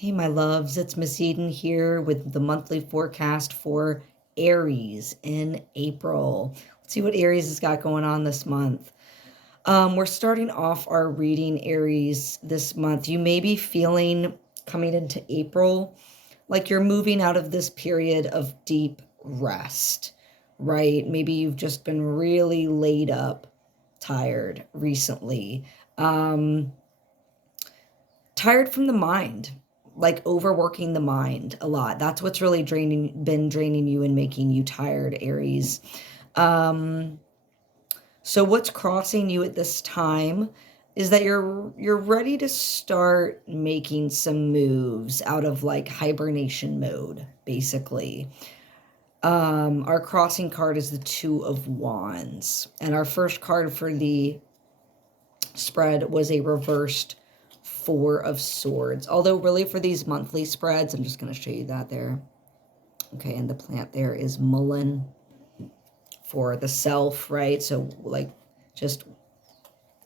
Hey, my loves, it's Miss Eden here with the monthly forecast for Aries in April. Let's see what Aries has got going on this month. We're starting off our reading, Aries, this month. You may be feeling coming into April like you're moving out of this period of deep rest, right? Maybe you've just been really laid up, tired recently. Tired from the mind, like overworking the mind a lot. That's what's really been draining you and making you tired, Aries. So what's crossing you at this time is that you're ready to start making some moves out of like hibernation mode, basically. Our crossing card is the Two of Wands, and our first card for the spread was a reversed Four of Swords. Although really for these monthly spreads, I'm just going to show you that there. Okay, and the plant there is mullein for the self, right? So like just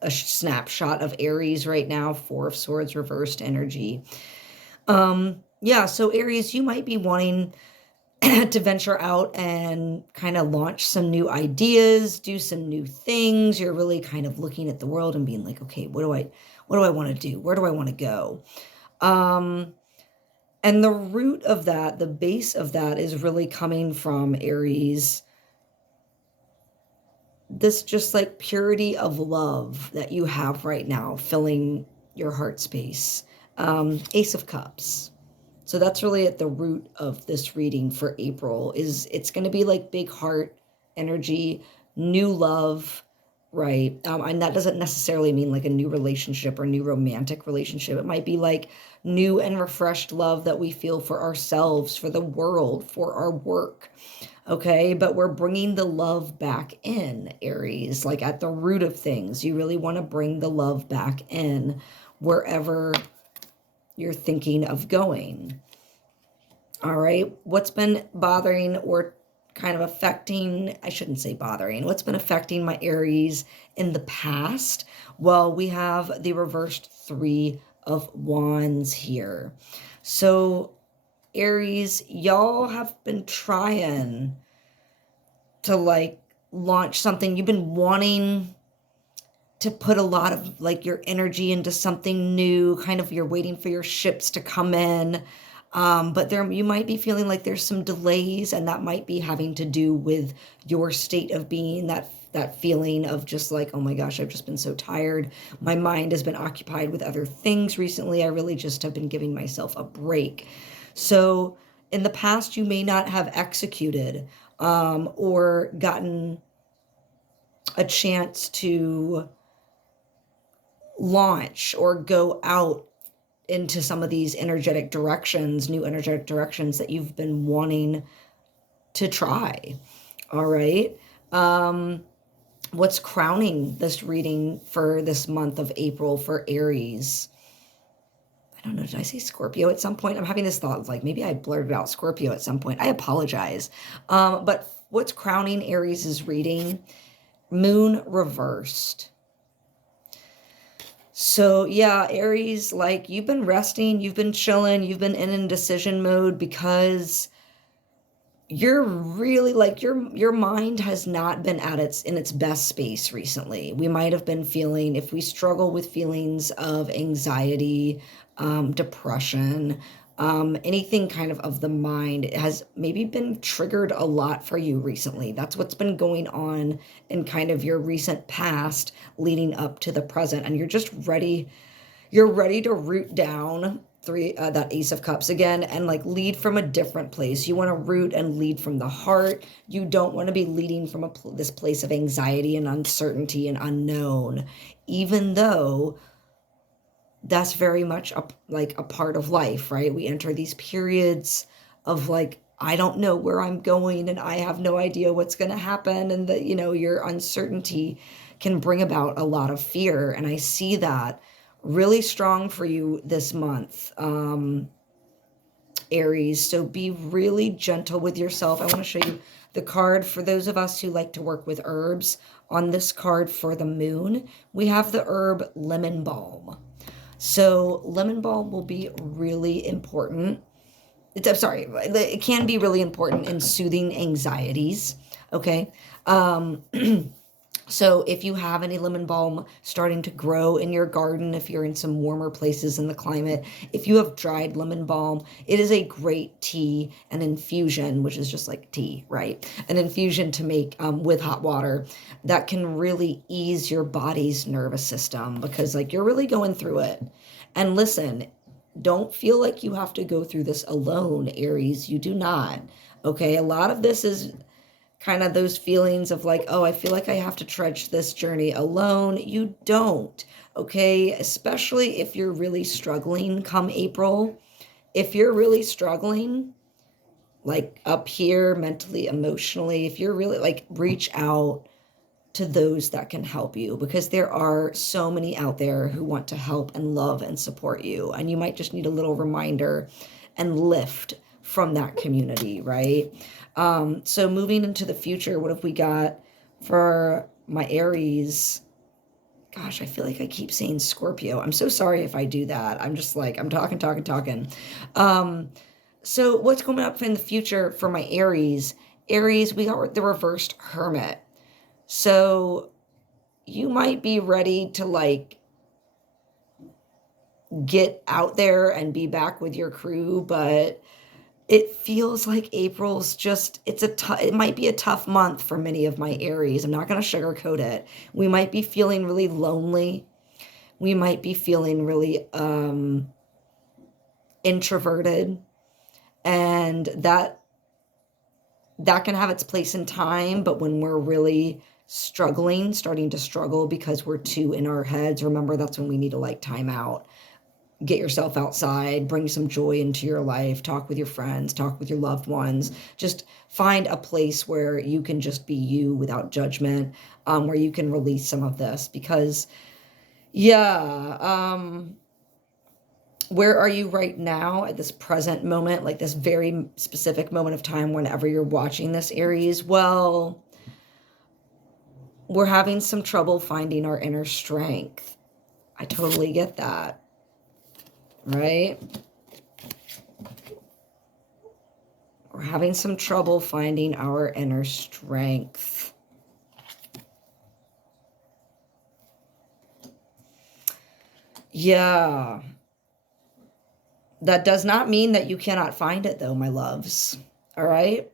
a snapshot of Aries right now, Four of Swords reversed energy. Yeah, so Aries, you might be wanting to venture out and kind of launch some new ideas, do some new things. You're really kind of looking at the world and being like, okay, what do I want to do? Where do I want to go? And the root of that, the base of that is really coming from Aries. This just like purity of love that you have right now filling your heart space. Ace of Cups. So that's really at the root of this reading for April. Is it's going to be like big heart energy, new love, right? And that doesn't necessarily mean like a new relationship or new romantic relationship. It might be like new and refreshed love that we feel for ourselves, for the world, for our work. Okay, but we're bringing the love back in, Aries, like at the root of things. You really want to bring the love back in wherever you're thinking of going. All right, what's been bothering or kind of affecting, I shouldn't say bothering, what's been affecting my Aries in the past? Well, we have the reversed Three of Wands here. So Aries, y'all have been trying to like launch something. You've been wanting to put a lot of like your energy into something new, kind of you're waiting for your ships to come in. But there you might be feeling like there's some delays, and that might be having to do with your state of being, that feeling of just like, oh my gosh, I've just been so tired. My mind has been occupied with other things recently. I really just have been giving myself a break. So in the past, you may not have executed or gotten a chance to launch or go out into some of these energetic directions, new energetic directions that you've been wanting to try. All right. What's crowning this reading for this month of April for Aries? I don't know. Did I say Scorpio at some point? I'm having this thought of like, maybe I blurted out Scorpio at some point. I apologize. But what's crowning Aries' reading? Moon reversed. So yeah, Aries, like you've been resting, you've been chilling, you've been in indecision mode because you're really like your mind has not been at its best space recently. We might have been feeling, if we struggle with feelings of anxiety, depression, anything kind of the mind, it has maybe been triggered a lot for you recently. That's what's been going on in kind of your recent past leading up to the present, and you're just ready. You're ready to root down that Ace of Cups again and like lead from a different place. You want to root and lead from the heart. You don't want to be leading from this place of anxiety and uncertainty and unknown, even though that's very much like a part of life, right? We enter these periods of like, I don't know where I'm going and I have no idea what's going to happen. And that, your uncertainty can bring about a lot of fear. And I see that really strong for you this month, Aries. So be really gentle with yourself. I want to show you the card for those of us who like to work with herbs. On this card for the moon, we have the herb lemon balm. So lemon balm will be really important. I'm sorry, it can be really important in soothing anxieties. Okay. Um, So if you have any lemon balm starting to grow in your garden, if you're in some warmer places in the climate, if you have dried lemon balm, it is a great tea, an infusion, which is just like tea, right? An infusion to make with hot water that can really ease your body's nervous system, because like you're really going through it. And listen, don't feel like you have to go through this alone, Aries. You do not. Okay. A lot of this is kind of those feelings of like, oh, I feel like I have to trudge this journey alone. You don't, okay? Especially if you're really struggling come April. If you're really struggling, like up here mentally, emotionally, if you're really like, reach out to those that can help you, because there are so many out there who want to help and love and support you. And you might just need a little reminder and lift from that community, right? So moving into the future, what have we got for my Aries? Gosh, I feel like I keep saying Scorpio. I'm so sorry if I do that. I'm just like, I'm talking. So what's coming up in the future for my Aries? Aries, we got the reversed Hermit. So you might be ready to like get out there and be back with your crew, but it feels like April's just, it might be a tough month for many of my Aries. I'm not going to sugarcoat it. We might be feeling really lonely. We might be feeling really introverted, and that can have its place in time. But when we're really starting to struggle because we're too in our heads, remember that's when we need to like time out. Get yourself outside, bring some joy into your life, talk with your friends, talk with your loved ones. Just find a place where you can just be you without judgment, where you can release some of this. Because, yeah, where are you right now at this present moment, like this very specific moment of time whenever you're watching this, Aries? Well, we're having some trouble finding our inner strength. I totally get that, right? We're having some trouble finding our inner strength. Yeah. That does not mean that you cannot find it, though, my loves. All right?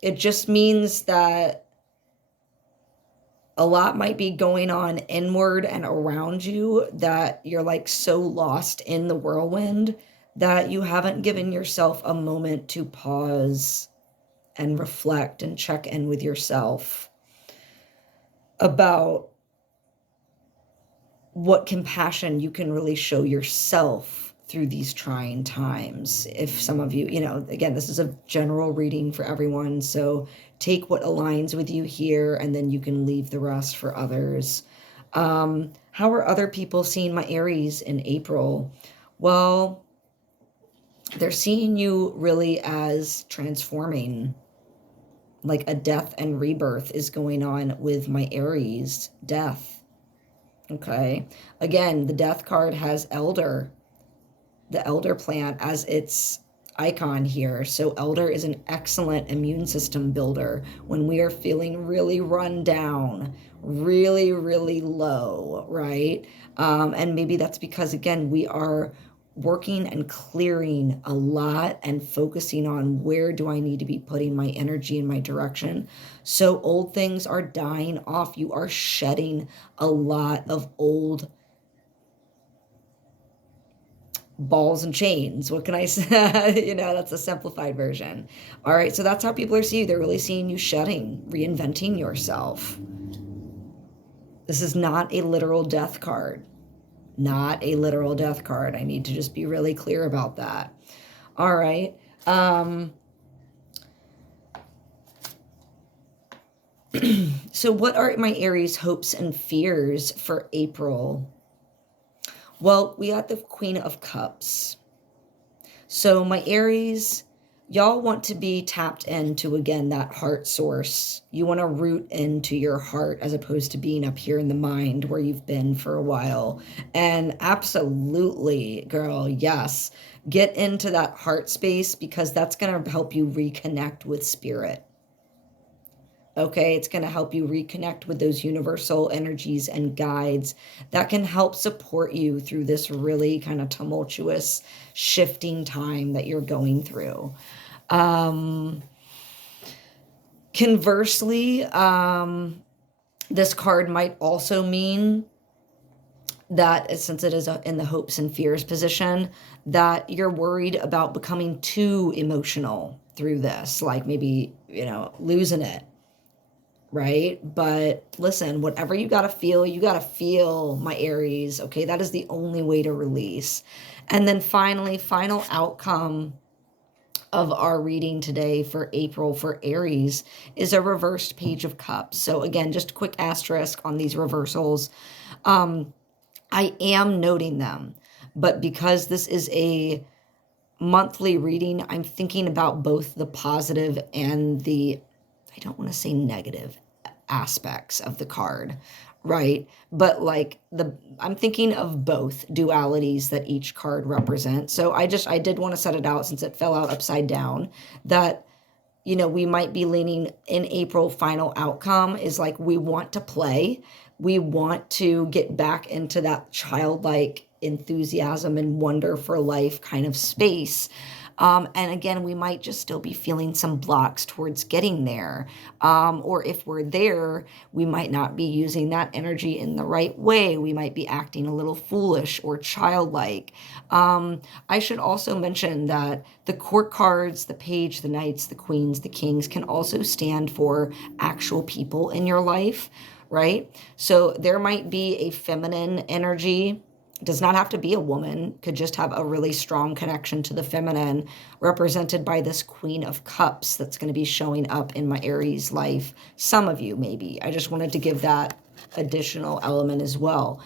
It just means that a lot might be going on inward and around you, that you're like so lost in the whirlwind that you haven't given yourself a moment to pause and reflect and check in with yourself about what compassion you can really show yourself through these trying times. If some of you, again, this is a general reading for everyone, so take what aligns with you here, and then you can leave the rest for others. How are other people seeing my Aries in April? Well, they're seeing you really as transforming. Like a death and rebirth is going on with my Aries. Death. Okay. Again, the death card has elder, the elder plant as its icon here. So elder is an excellent immune system builder when we are feeling really run down, really, really low, right? And maybe that's because, again, we are working and clearing a lot and focusing on where do I need to be putting my energy in my direction. So old things are dying off. You are shedding a lot of old balls and chains. What can I say? That's a simplified version. All right. So that's how people are seeing you. They're really seeing you shedding, reinventing yourself. This is not a literal death card. Not a literal death card. I need to just be really clear about that. All right. So what are my Aries hopes and fears for April? Well, we got the Queen of Cups. So my Aries, y'all want to be tapped into, again, that heart source. You want to root into your heart as opposed to being up here in the mind where you've been for a while. And absolutely, girl, yes, get into that heart space, because that's going to help you reconnect with spirit. Okay, it's going to help you reconnect with those universal energies and guides that can help support you through this really kind of tumultuous, shifting time that you're going through. Conversely, this card might also mean that, since it is in the hopes and fears position, that you're worried about becoming too emotional through this, like maybe, losing it. Right? But listen, whatever you gotta feel, my Aries. Okay, that is the only way to release. And then finally, final outcome of our reading today for April for Aries is a reversed Page of Cups. So again, just a quick asterisk on these reversals. I am noting them, but because this is a monthly reading, I'm thinking about both the positive and the, I don't want to say negative aspects of the card, right? But like I'm thinking of both dualities that each card represents. So I did want to set it out, since it fell out upside down, that we might be leaning in April. Final outcome is like, we want to play. We want to get back into that childlike enthusiasm and wonder for life kind of space. And again, we might just still be feeling some blocks towards getting there. Or if we're there, we might not be using that energy in the right way. We might be acting a little foolish or childlike. I should also mention that the court cards, the page, the knights, the queens, the kings, can also stand for actual people in your life, right? So there might be a feminine energy. Does not have to be a woman, could just have a really strong connection to the feminine, represented by this Queen of Cups that's going to be showing up in my Aries life. Some of you, maybe. I just wanted to give that additional element as well.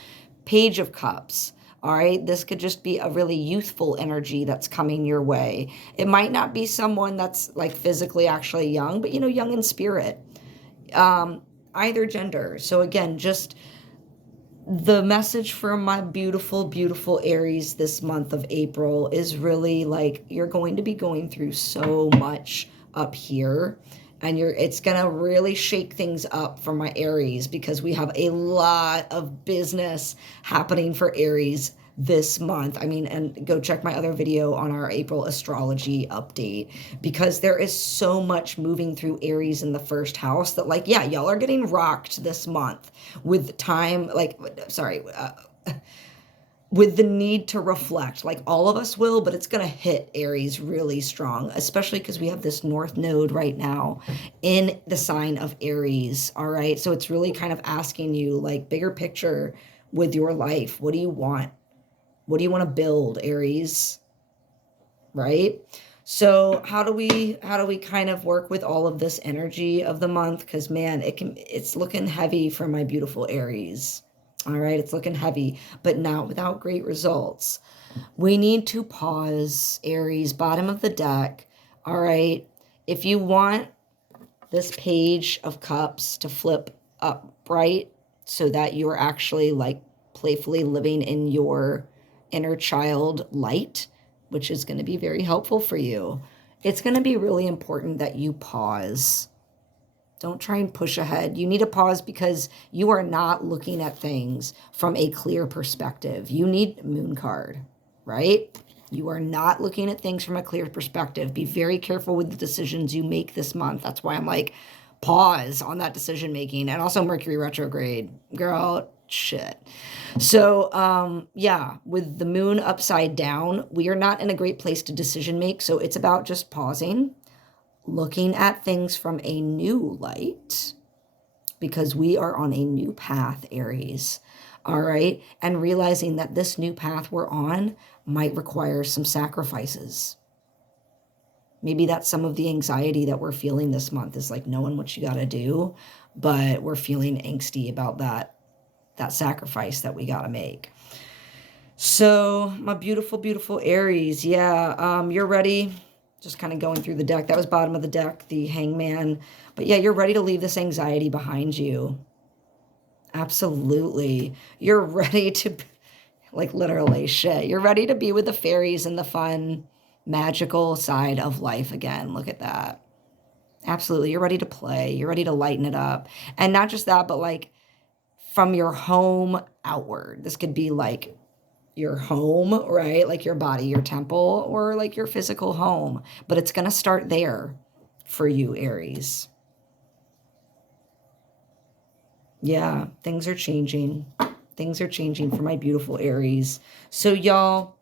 Page of Cups. All right, this could just be a really youthful energy that's coming your way. It might not be someone that's like physically actually young, but young in spirit. Either gender. So again, just the message for my beautiful, beautiful Aries this month of April is really like, you're going to be going through so much up here, and it's going to really shake things up for my Aries, because we have a lot of business happening for Aries this month. I mean, and go check my other video on our April astrology update, because there is so much moving through Aries in the first house that, like, yeah, y'all are getting rocked this month with time, with the need to reflect. Like, all of us will, but it's going to hit Aries really strong, especially because we have this North Node right now in the sign of Aries. All right. So it's really kind of asking you, like, bigger picture with your life. What do you want? What do you want to build, Aries? Right? So how do we kind of work with all of this energy of the month? Because man, it's looking heavy for my beautiful Aries. All right, it's looking heavy, but not without great results. We need to pause, Aries, bottom of the deck. All right, if you want this Page of Cups to flip upright so that you're actually like playfully living in your inner child light, which is going to be very helpful for you, it's going to be really important that you pause. Don't try and push ahead. You need to pause, because you are not looking at things from a clear perspective. You need Moon card, right? You are not looking at things from a clear perspective. Be very careful with the decisions you make this month. That's why I'm like, pause on that decision making. And also Mercury retrograde. Girl, shit. So, yeah, with the moon upside down, we are not in a great place to decision make. So it's about just pausing, looking at things from a new light, because we are on a new path, Aries. All right. And realizing that this new path we're on might require some sacrifices. Maybe that's some of the anxiety that we're feeling this month, is like knowing what you got to do, but we're feeling angsty about that sacrifice that we got to make. So my beautiful, beautiful Aries. Yeah. You're ready. Just kind of going through the deck. That was bottom of the deck, the Hangman. But yeah, you're ready to leave this anxiety behind you. Absolutely. You're ready to, like, literally shit. You're ready to be with the fairies and the fun, magical side of life again. Look at that. Absolutely. You're ready to play. You're ready to lighten it up. And not just that, but like from your home outward. This could be like your home, right? Like your body, your temple, or like your physical home. But it's going to start there for you, Aries. Yeah, things are changing. Things are changing for my beautiful Aries. So y'all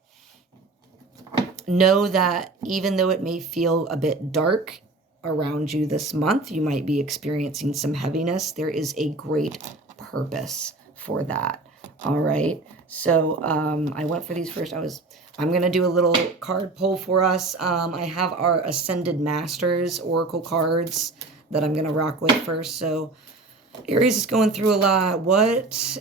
know that even though it may feel a bit dark around you this month, you might be experiencing some heaviness. There is a great purpose for that. All right. So I went for these first. I'm going to do a little card pull for us. I have our Ascended Masters Oracle cards that I'm going to rock with first. So Aries is going through a lot. What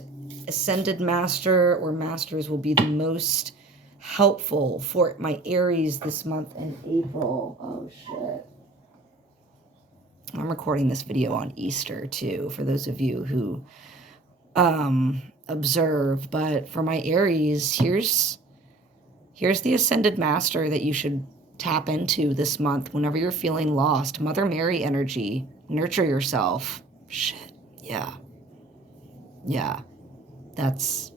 Ascended Master or Masters will be the most helpful for my Aries this month in April? Oh, shit. I'm recording this video on Easter, too, for those of you who observe. But for my Aries, here's the Ascended Master that you should tap into this month whenever you're feeling lost. Mother Mary energy. Nurture yourself. Shit. Yeah. Yeah. That's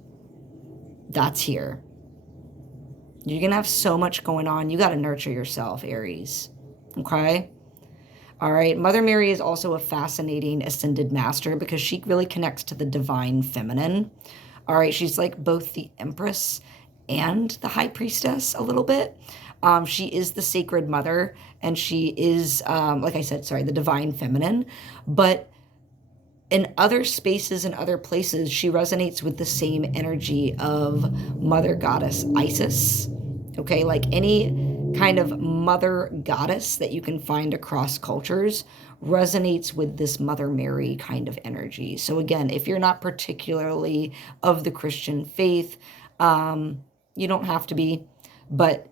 here. You're going to have so much going on. You got to nurture yourself, Aries. Okay? All right. Mother Mary is also a fascinating Ascended Master because she really connects to the divine feminine. All right. She's like both the Empress and the High Priestess a little bit. She is the Sacred Mother, and she is, like I said, sorry, the divine feminine. But in other spaces and other places, she resonates with the same energy of Mother Goddess Isis. Okay, like any kind of Mother Goddess that you can find across cultures resonates with this Mother Mary kind of energy. So again, if you're not particularly of the Christian faith, you don't have to be, but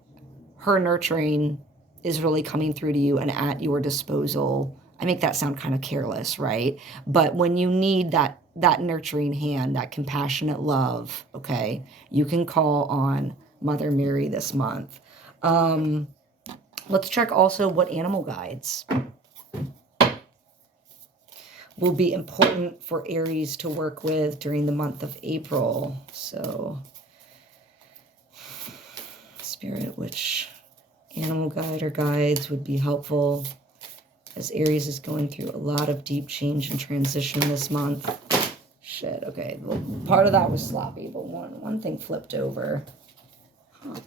her nurturing is really coming through to you and at your disposal. I make that sound kind of careless, right? But when you need that nurturing hand, that compassionate love, okay, you can call on Mother Mary this month. Let's check also what animal guides will be important for Aries to work with during the month of April. So, Spirit, which animal guide or guides would be helpful as Aries is going through a lot of deep change and transition this month. Shit, okay. Well, part of that was sloppy, but one thing flipped over. Huh.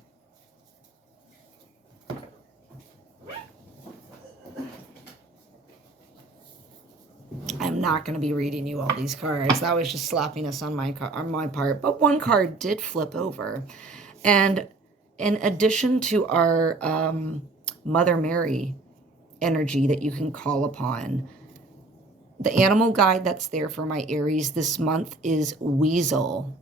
I'm not going to be reading you all these cards. That was just sloppiness on my part. But one card did flip over. And in addition to our Mother Mary energy that you can call upon, the animal guide that's there for my Aries this month is Weasel.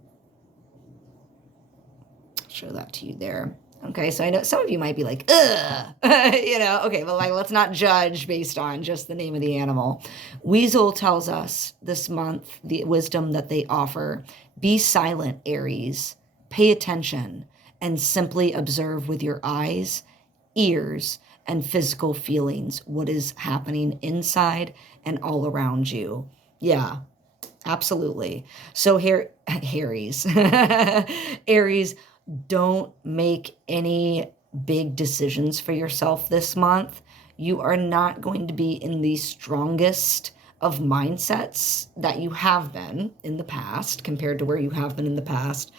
I'll show that to you there. Okay, so I know some of you might be like, ugh, you know, okay, well, like, let's not judge based on just the name of the animal. Weasel tells us this month the wisdom that they offer. Be silent, Aries. Pay attention and simply observe with your eyes, ears, and physical feelings what is happening inside and all around you. Yeah, absolutely. So here, Aries, Aries, don't make any big decisions for yourself this month. You are not going to be in the strongest of mindsets that you have been in the past compared to where you have been in the past.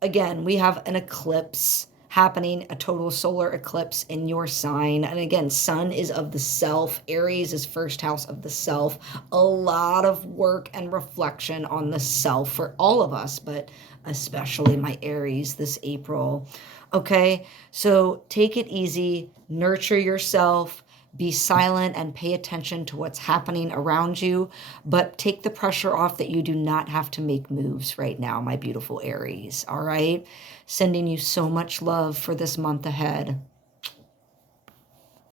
Again, we have an eclipse happening, a total solar eclipse in your sign. And again, Sun is of the self. Aries is first house of the self. A lot of work and reflection on the self for all of us, but especially my Aries this April. Okay, so take it easy, nurture yourself, be silent and pay attention to what's happening around you, but take the pressure off that you do not have to make moves right now, my beautiful Aries, all right? Sending you so much love for this month ahead.